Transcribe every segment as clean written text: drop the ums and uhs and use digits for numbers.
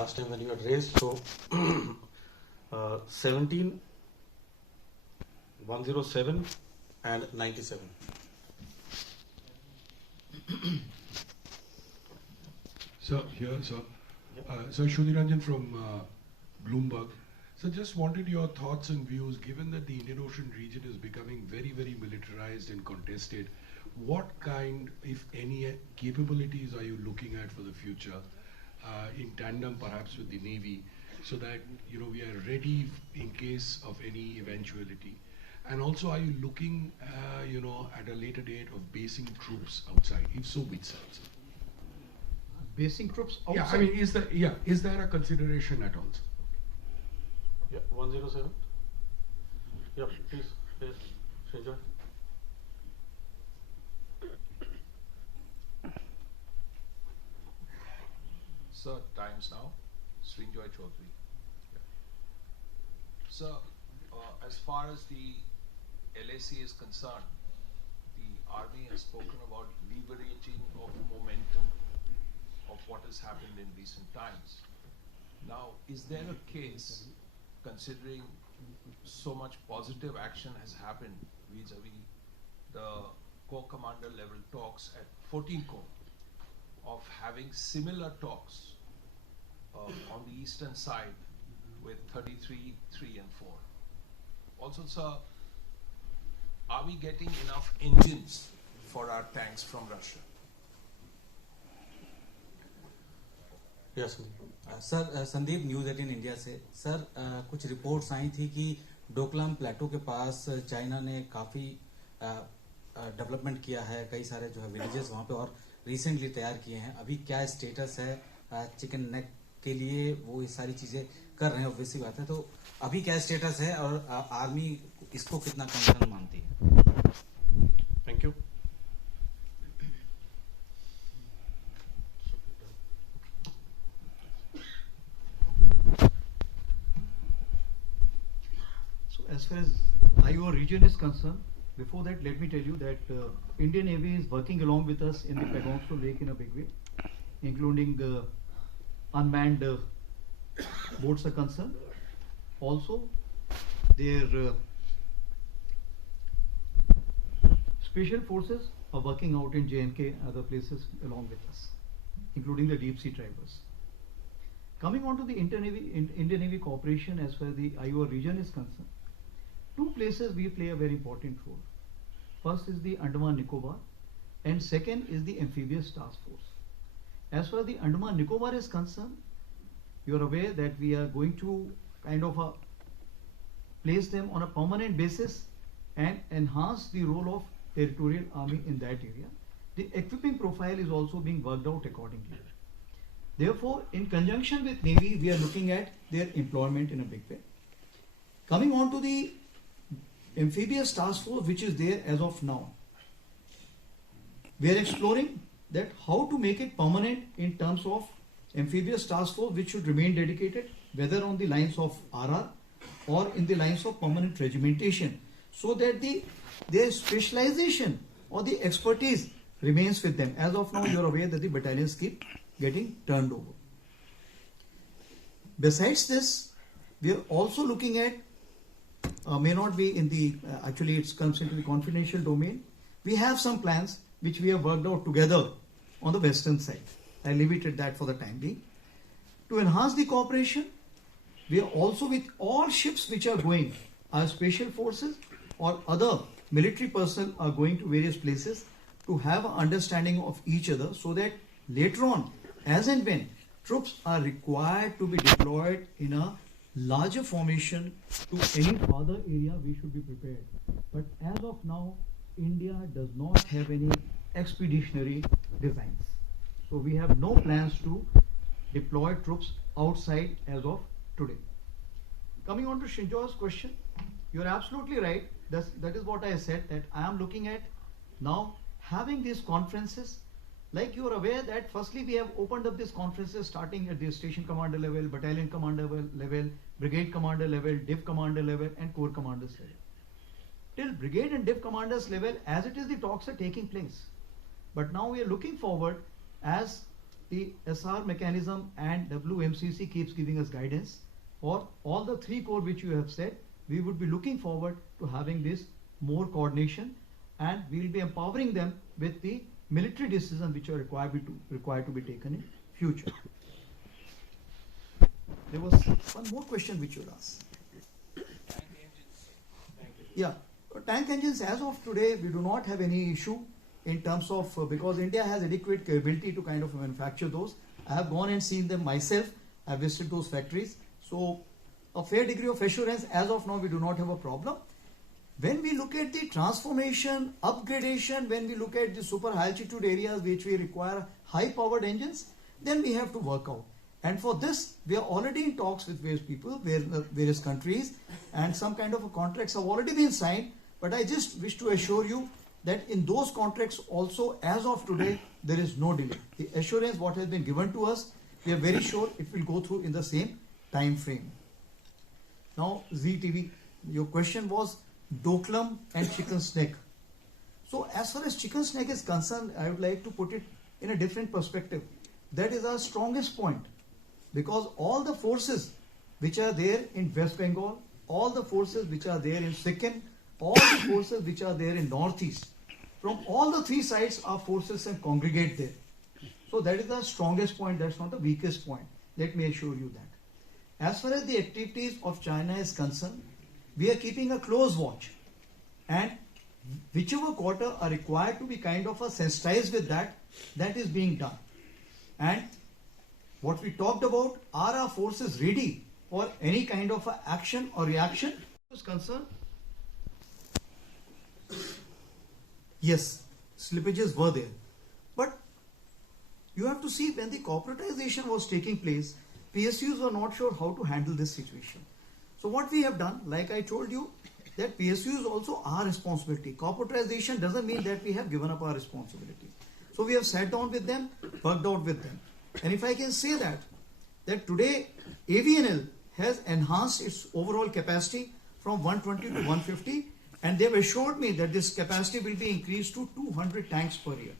last time when you had raised. So 17, 107 and 97. Sir, here, sir. Sir, Shudhiranjan from Bloomberg. So just wanted your thoughts and views, given that the Indian Ocean region is becoming very, very militarized and contested, what kind, if any, capabilities are you looking at for the future, in tandem perhaps with the Navy, so that, you know, we are ready in case of any eventuality? And also, are you looking, you know, at a later date of basing troops outside? If so, which sides? Basing troops outside? Yeah, I mean, is there a consideration at all, sir? Yeah, 107. Yeah, please, yes, Srinjoy. Sir, times now. Srinjoy Chaudhary. Yeah. Sir, as far as the LAC is concerned, the Army has spoken about leveraging of momentum of what has happened in recent times. Now, is there a case, considering so much positive action has happened vis-a-vis the Corps Commander level talks at 14 Corps, of having similar talks on the eastern side with 33, 3 and 4? Also, sir, are we getting enough engines for our tanks from Russia? Yes, sir Sandeep news 18 India से sir कुछ reports आई थी कि डोकलाम प्लेटो के पास China ने काफ़ी development किया है, कई सारे जो है विलेजेस वहाँ पे और रिसेंटली तैयार किए हैं. अभी क्या स्टेटस है चिकन नेक के लिए? वो ये सारी चीज़ें कर रहे हैं, ऑब्वियस सी बात है. तो अभी क्या स्टेटस है और आर्मी इसको कितना कंसर्न मानती है? Thank you. As far as IO region is concerned, before that, let me tell you that Indian Navy is working along with us in the Pagong Tso Lake in a big way, including unmanned boats are concerned. Also, their special forces are working out in J&K and other places along with us, including the deep sea drivers. Coming on to the Indian Navy cooperation as far as the IO region is concerned, two places we play a very important role. First is the Andaman Nicobar and second is the amphibious task force. As far as the Andaman Nicobar is concerned, you are aware that we are going to kind of place them on a permanent basis and enhance the role of territorial army in that area. The equipping profile is also being worked out accordingly. Therefore, in conjunction with Navy, we are looking at their employment in a big way. Coming on to the amphibious task force, which is there as of now, we are exploring that how to make it permanent in terms of amphibious task force, which should remain dedicated, whether on the lines of RR or in the lines of permanent regimentation, so that their specialization or the expertise remains with them. As of now, you are aware that the battalions keep getting turned over. Besides this, we are also looking at, may not be in the, actually it comes into the confidential domain. We have some plans which we have worked out together on the western side. I leave it at that for the time being. To enhance the cooperation, we are also with all ships which are going, our special forces or other military personnel are going to various places to have an understanding of each other, so that later on, as and when troops are required to be deployed in a larger formation to any further area, we should be prepared. But as of now, India does not have any expeditionary designs. So we have no plans to deploy troops outside as of today. Coming on to Shinjo's question, you are absolutely right. That is what I said, that I am looking at now having these conferences. Like you are aware that firstly we have opened up these conferences starting at the station commander level, battalion commander level, brigade commander level, div commander level and corps commanders level. Till brigade and div commanders level, as it is, the talks are taking place. But now we are looking forward, as the SR mechanism and WMCC keeps giving us guidance. For all the three core which you have said, we would be looking forward to having this more coordination, and we will be empowering them with the military decisions which are required to be taken in future. There was one more question which you asked. Yeah, tank engines as of today we do not have any issue in terms of because India has adequate capability to kind of manufacture those. I have gone and seen them myself. I have visited those factories. So a fair degree of assurance as of now we do not have a problem. When we look at the transformation, upgradation, when we look at the super high altitude areas which we require high powered engines, then we have to work out. And for this, we are already in talks with various people, various countries, and some kind of contracts have already been signed. But I just wish to assure you that in those contracts also, as of today, there is no delay. The assurance what has been given to us, we are very sure it will go through in the same time frame. Now, ZTV, your question was Doklam and chicken snake. So as far as chicken snake is concerned, I would like to put it in a different perspective. That is our strongest point, because all the forces which are there in West Bengal, all the forces which are there in Sikkim, all the forces which are there in Northeast, from all the three sides our forces can congregate there. So that is the strongest point, that's not the weakest point. Let me assure you that. As far as the activities of China is concerned, we are keeping a close watch, and whichever quarter are required to be kind of sensitized with that, that is being done. And what we talked about, are our forces ready for any kind of action or reaction is concerned? Yes, slippages were there. But you have to see, when the corporatization was taking place, PSUs were not sure how to handle this situation. So what we have done, like I told you, that PSU is also our responsibility. Corporatization doesn't mean that we have given up our responsibility. So we have sat down with them, worked out with them. And if I can say that today AVNL has enhanced its overall capacity from 120 to 150, and they have assured me that this capacity will be increased to 200 tanks per year.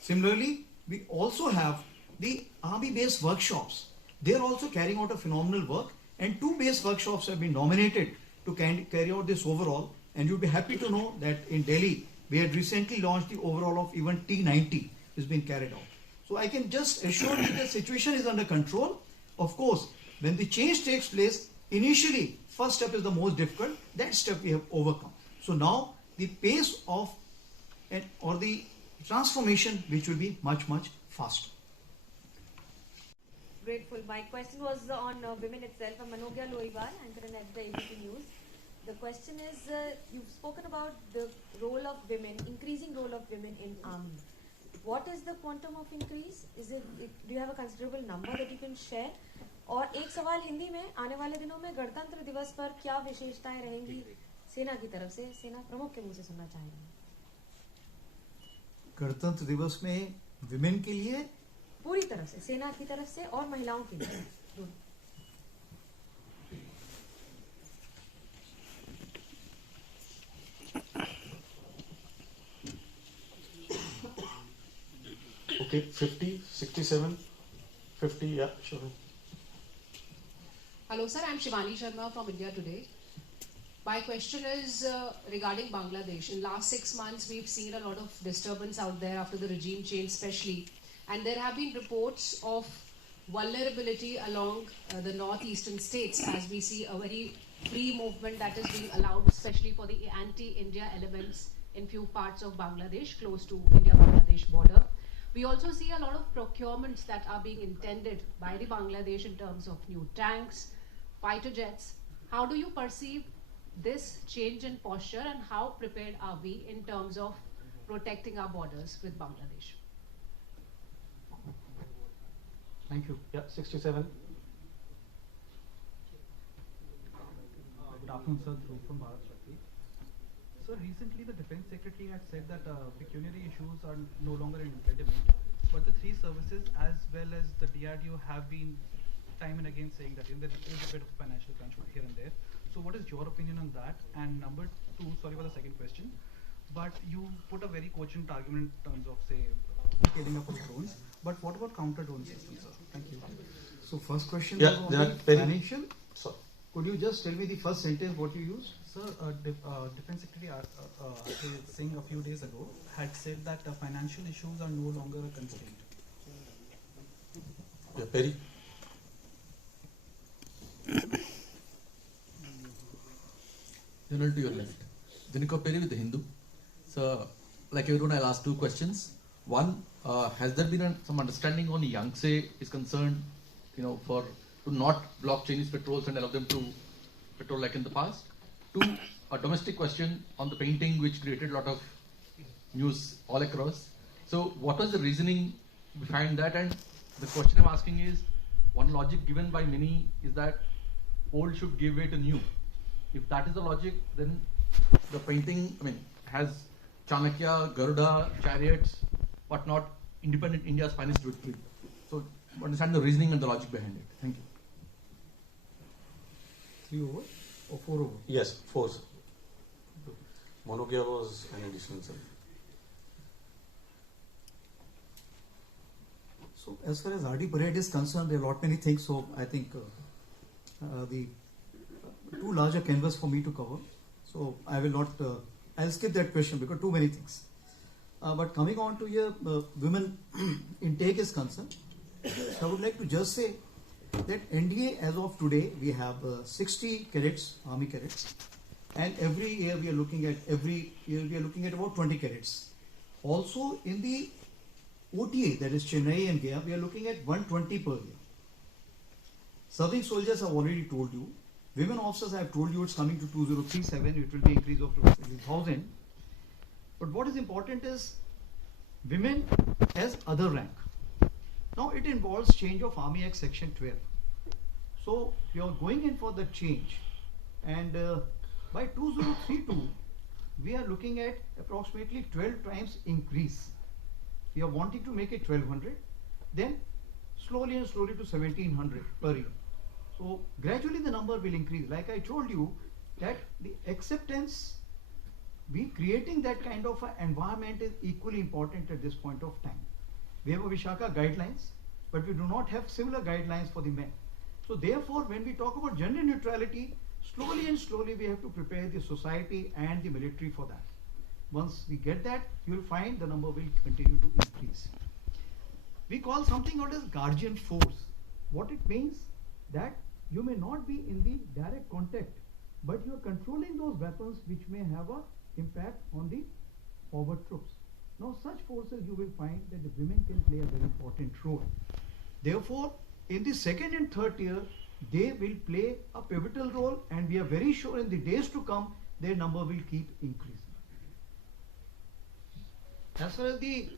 Similarly, we also have the army-based workshops. They are also carrying out a phenomenal work, and 2 base workshops have been nominated to carry out this overall. And you'll be happy to know that in Delhi, we had recently launched the overall of even T90 is being carried out. So I can just assure you that the situation is under control. Of course, when the change takes place, initially, first step is the most difficult. That step we have overcome. So now the pace of or the transformation which will be much faster. Grateful. My question was on women itself. I'm Manogya Loiwal, anchor and editor ABP News. The question is, you've spoken about the role of women, increasing role of women in army. What is the quantum of increase? Do you have a considerable number that you can share? और एक सवाल हिंदी में, आने वाले दिनों में गणतंत्र दिवस पर क्या विशेषताएं रहेंगी सेना की तरफ से, सेना प्रमुख के मुंह से सुनना चाहेंगे। गणतंत्र दिवस में विमेन के लिए पूरी तरह से, सेना की तरफ से और महिलाओं के लिए। Okay, 50, 67, 50, yeah, sure. Hello sir, I am Shivani Sharma from India Today. My question is regarding Bangladesh. In last 6 months, we've seen a lot of disturbance out there after the regime change especially. And there have been reports of vulnerability along the northeastern states, as we see a very free movement that is being allowed, especially for the anti-India elements in few parts of Bangladesh, close to India-Bangladesh border. We also see a lot of procurements that are being intended by the Bangladesh in terms of new tanks, fighter jets. How do you perceive this change in posture, and how prepared are we in terms of protecting our borders with Bangladesh? Thank you. Yeah, 67. Good afternoon, sir. Dhruv from Bharat Shakti. Sir, recently the Defense Secretary had said that pecuniary issues are no longer an impediment, but the three services as well as the DRDO have been time and again saying that there is a bit of financial crunch here and there. So what is your opinion on that? And number two, sorry for the second question, but you put a very cogent argument in terms of, say, scaling up of drones. But what about counter drone systems, sir? Thank you. So first question Yeah, was on there are the very- financial. So, Could you just tell me the first sentence what you used? Sir, Defense Secretary Singh a few days ago had said that financial issues are no longer a constraint. yeah, Perry. General to your left. Dinikov Perry with the Hindu. So, like everyone, I'll ask two questions. One, has there been some understanding on Yangtze is concerned, for to not block Chinese patrols and allow them to patrol like in the past? Two, a domestic question on the painting which created a lot of news all across. So, what was the reasoning behind that? And the question I'm asking is, one logic given by many is that old should give way to new. If that is the logic, then the painting, has Chanakya, Garuda, chariots, whatnot, independent India's finest victory. So, understand the reasoning and the logic behind it. Thank you. 3 over or 4 over? Yes, 4. Monogya was an additional, sir. So as far as RD parade is concerned, there are a lot many things. So I think the too large a canvas for me to cover. So I will not. I'll skip that question because too many things. But coming on to your women intake is concerned, I would like to just say that NDA as of today we have 60 cadets, army cadets, and every year we are looking at about 20 cadets. Also in the OTA, that is Chennai and Gaya, we are looking at 120 per year. Serving soldiers I've already told you. Women officers I have told you it's coming to 2037, it will be increase of 1,000. But what is important is women as other rank. Now it involves change of Army Act Section 12. So you are going in for the change, and by 2032 we are looking at approximately 12 times increase. We are wanting to make it 1200, then slowly and slowly to 1700 per year. So gradually the number will increase. Like I told you that the acceptance, we creating that kind of an environment is equally important at this point of time. We have a Vishaka guidelines, but we do not have similar guidelines for the men. So therefore, when we talk about gender neutrality, slowly and slowly we have to prepare the society and the military for that. Once we get that, you will find the number will continue to increase. We call something called as guardian force. What it means that you may not be in the direct contact, but you are controlling those weapons which may have an impact on the forward troops. Now such forces you will find that the women can play a very important role. Therefore, in the second and third tier, they will play a pivotal role, and we are very sure in the days to come, their number will keep increasing. As far as the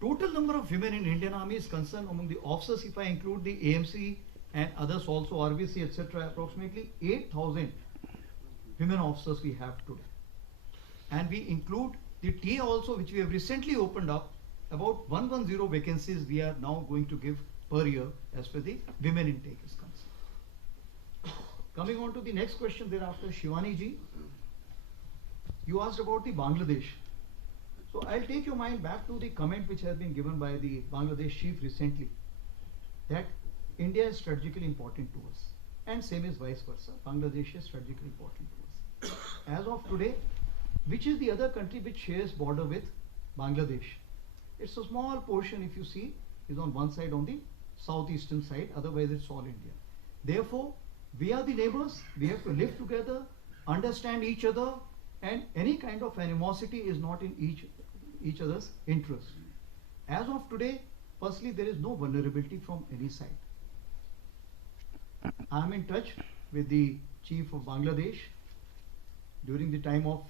total number of women in Indian Army is concerned, among the officers, if I include the AMC and others also, RVC, etc., approximately 8,000 women officers we have today. And we include the TA also, which we have recently opened up, about 110 vacancies we are now going to give per year as per the women intake is concerned. Coming on to the next question thereafter, Shivani ji, you asked about the Bangladesh. So I'll take your mind back to the comment which has been given by the Bangladesh chief recently, that India is strategically important to us, and same is vice versa. Bangladesh is strategically important to us. As of today, which is the other country which shares border with Bangladesh? It's a small portion, if you see, is on one side, on the southeastern side, otherwise it's all India. Therefore, we are the neighbors, we have to live together, understand each other, and any kind of animosity is not in each other's interest. As of today, firstly, there is no vulnerability from any side. I am in touch with the chief of Bangladesh during the time of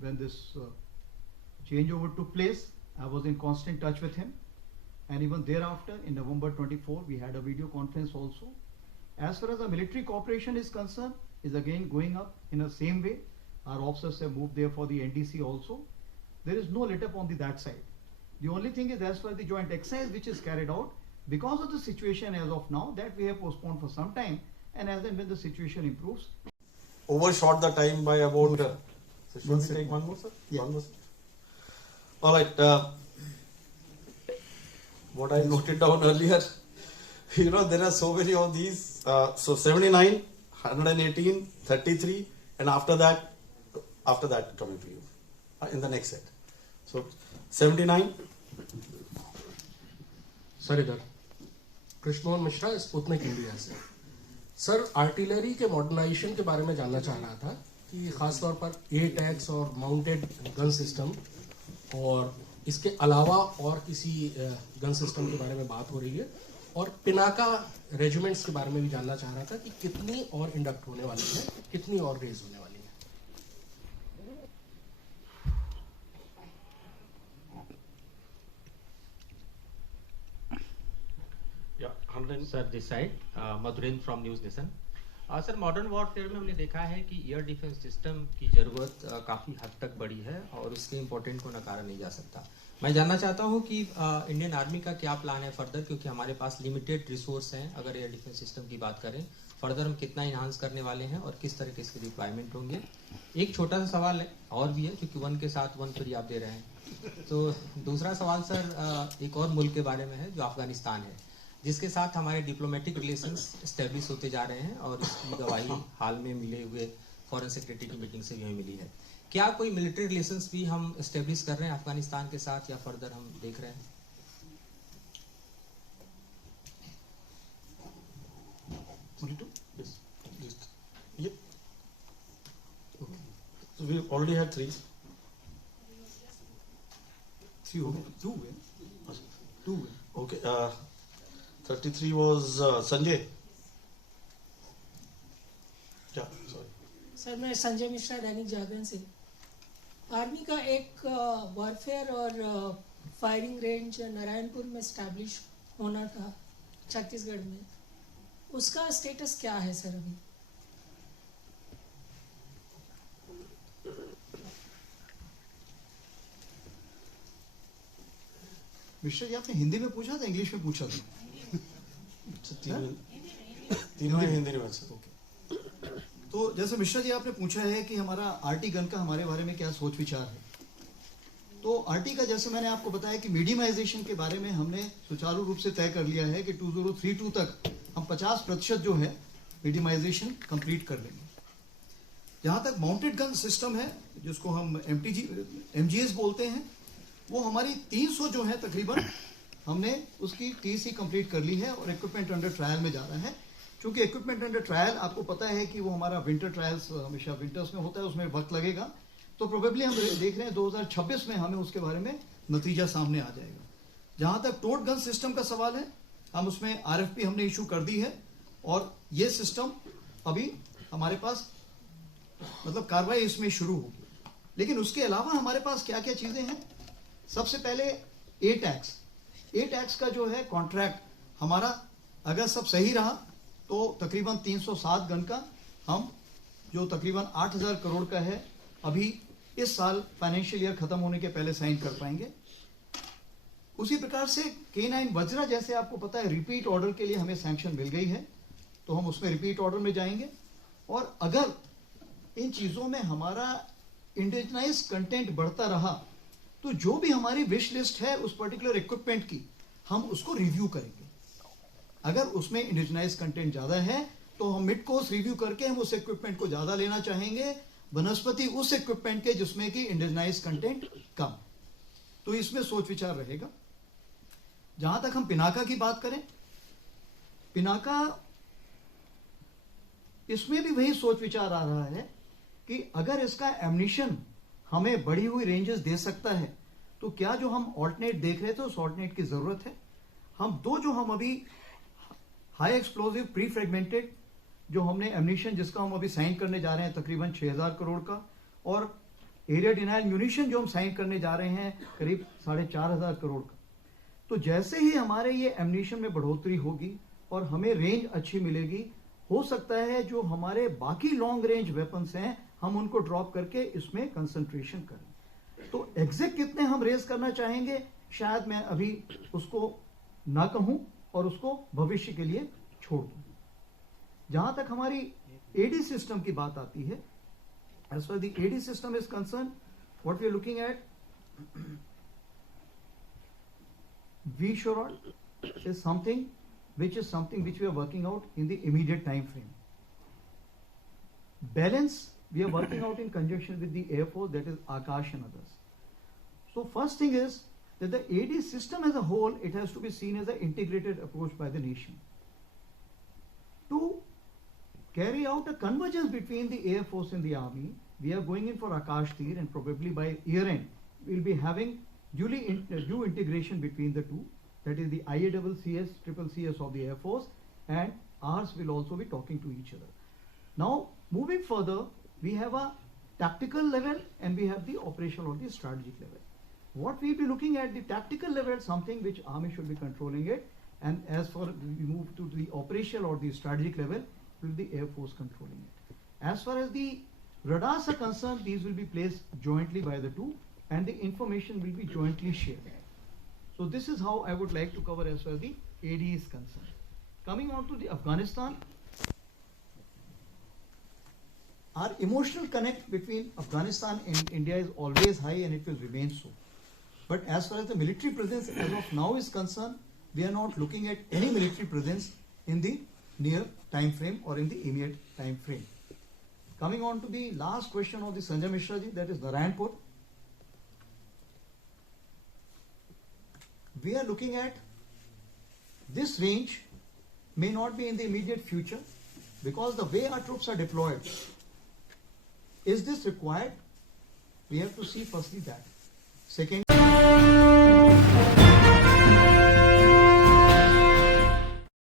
when this changeover took place. I was in constant touch with him, and even thereafter in November 24 we had a video conference also. As far as the military cooperation is concerned, is again going up in the same way. Our officers have moved there for the NDC also. There is no let up on that side. The only thing is, as far as the joint exercise which is carried out, because of the situation as of now, that we have postponed for some time, and as and when the situation improves. Overshot the time by about. So should we take one more, sir? Yeah. One more, sir? All right. What I noted down earlier, there are so many of these. So 79, 118, 33, and after that coming to you in the next set. So 79. Sir इधर Krishnamohan Mishra Sputnik India से। Sir artillery के modernisation के बारे में जानना चाह रहा था कि खासतौर पर A-टैग्स और माउंटेड गन सिस्टम और इसके अलावा और किसी गन सिस्टम के बारे में बात हो रही है, और पिनाका रेजिमेंट्स के बारे में भी जानना चाह रहा था कि कितनी और इंडक्ट होने वाली है, कितनी और रेज होने वाली है। Yeah, 100. Sir this side Madhurendra from news nation. Sir modern warfare में हमने देखा है कि एयर डिफेंस सिस्टम की ज़रूरत काफ़ी हद तक बढ़ी है और उसके इम्पोर्टेंट को नकारा नहीं जा सकता। मैं जानना चाहता हूं कि इंडियन आर्मी का क्या प्लान है फर्दर, क्योंकि हमारे पास लिमिटेड रिसोर्स हैं। अगर एयर डिफेंस सिस्टम की बात करें, फर्दर हम कितना इन्हांस करने वाले हैं और किस तरह के इसके डिप्लॉयमेंट होंगे। एक छोटा सा सवाल है और भी है, क्योंकि वन के साथ वन फ्री आप दे रहे हैं। तो दूसरा सवाल सर एक और मुल्क के बारे में है जो अफगानिस्तान है, जिसके साथ हमारे डिप्लोमेटिक रिलेशंस स्टेब्लिश होते जा रहे हैं और इसकी गवाही हाल में मिले हुए फॉरेन सेक्रेटरी की मीटिंग से भी हमें मिली है। क्या कोई मिलिट्री रिलेशंस भी हम स्टेब्लिश कर रहे हैं अफगानिस्तान के साथ या फर्दर हम देख रहे हैं? Yes. Just. Yep. Okay. So we already had 3. 3 हो गए, 2 हुए, 2 हुए। Okay. 33 was Sanjay. Yeah. Sorry. Sir मैं संजय मिश्रा, दैनिक जागरण से। आर्मी का एक वॉरफेयर और फायरिंग रेंज नारायणपुर में स्टैब्लिश होना था छत्तीसगढ़ में, उसका स्टेटस क्या है सर अभी? मिश्रा जी आपने हिंदी में पूछा था, इंग्लिश में पूछा था? तीनों ही हिंदी में सर। तो जैसे मिश्रा जी आपने पूछा है कि हमारा आरटी गन का हमारे बारे में क्या सोच विचार है, तो आरटी का जैसे मैंने आपको बताया कि मीडियमाइजेशन के बारे में हमने सुचारू रूप से तय कर लिया है कि 2032 तक हम 50% जो है मीडियमाइजेशन कंप्लीट कर लेंगे। जहाँ तक माउंटेड गन सिस्टम है, जिसको हम MGS बोलते हैं, वो हमारी 300 जो है तकरीबन हमने उसकी TC कंप्लीट कर ली है और इक्विपमेंट अंडर ट्रायल में जा रहा है। क्योंकि इक्विपमेंट अंडर ट्रायल आपको पता है कि वो हमारा विंटर ट्रायल्स हमेशा विंटर्स में होता है, उसमें वक्त लगेगा, तो प्रोबेबली हम देख रहे हैं 2026 में हमें उसके बारे में नतीजा सामने आ जाएगा। जहां तक टोट गन सिस्टम का सवाल है, हम उसमें RFP हमने इशू कर दी है और ये सिस्टम अभी हमारे पास मतलब कार्रवाई इसमें शुरू होगी। लेकिन उसके अलावा हमारे पास क्या क्या चीजें हैं, सबसे पहले A-टैक्स का जो है कॉन्ट्रैक्ट हमारा अगर सब सही रहा तो तकरीबन 307 गन का हम जो तकरीबन 8,000 करोड़ का है अभी इस साल फाइनेंशियल ईयर खत्म होने के पहले साइन कर पाएंगे। उसी प्रकार से K9 वज्रा, जैसे आपको पता है रिपीट ऑर्डर के लिए हमें सैंक्शन मिल गई है, तो हम उसमें रिपीट ऑर्डर में जाएंगे। और अगर इन चीजों में हमारा इंडिजिनाइज कंटेंट बढ़ता रहा तो जो भी हमारी विश लिस्ट है उस पर्टिकुलर इक्विपमेंट की, हम उसको रिव्यू करेंगे। अगर उसमें इंडिजिनाइज कंटेंट ज्यादा है तो हम मिड कोर्स रिव्यू करके हम उस इक्विपमेंट को ज्यादा लेना चाहेंगे, बनस्पति उस इक्विपमेंट के जिसमें कि इंडिजिनाइज कंटेंट कम। तो इसमें सोच विचार रहेगा। जहां तक हम पिनाका की बात करें, पिनाका इसमें भी वही सोच विचार आ रहा है कि अगर इसका एमनिशन हमें बढ़ी हुई रेंजेस दे सकता है तो क्या जो हम ऑल्टरनेट देख रहे थे उस ऑल्टरनेट की जरूरत है। हम जो हम अभी हाई एक्सप्लोसिव प्री फ्रेगमेंटेड जो हमने एमनिशन जिसका हम अभी साइन करने जा रहे हैं तकरीबन 6,000 करोड़ का, और एरिया डिनायल म्यूनिशन जो हम साइन करने जा रहे हैं करीब 4,500 करोड़ का। तो जैसे ही हमारे ये एमनिशन में बढ़ोतरी होगी और हमें रेंज अच्छी मिलेगी, हो सकता है जो हमारे बाकी लॉन्ग रेंज वेपन्स हैं हम उनको ड्रॉप करके इसमें कंसंट्रेशन करें। तो एग्जैक्ट कितने हम रेज करना चाहेंगे शायद मैं अभी उसको ना कहूं और उसको भविष्य के लिए छोड़ दूं। जहां तक हमारी AD सिस्टम की बात आती है, as far the AD system is concern, what we are looking at V-Shore is something which we are working out in the immediate time frame. Balance we are working out in conjunction with the Air Force, that is Akash and others. So first thing is that the AD system as a whole, it has to be seen as an integrated approach by the nation. To carry out a convergence between the Air Force and the Army, we are going in for Akash Tir, and probably by year end we'll be having due integration between the two, that is the IACCS, CCCS of the Air Force, and ours will also be talking to each other. Now moving further, we have a tactical level and we have the operational or the strategic level. What we'll be looking at the tactical level, something which Army should be controlling it, and as for we move to the operational or the strategic level, will be the Air Force controlling it. As far as the radars are concerned, these will be placed jointly by the two, and the information will be jointly shared. So this is how I would like to cover as far as the AD is concerned. Coming on to the Afghanistan, our emotional connect between Afghanistan and India is always high, and it will remain so. But as far as the military presence as of now is concerned, we are not looking at any military presence in the near time frame or in the immediate time frame. Coming on to the last question of the Sanjay Mishra ji, that is Narayanpur. We are looking at this range may not be in the immediate future, because the way our troops are deployed, is this required? We have to see firstly that. Second,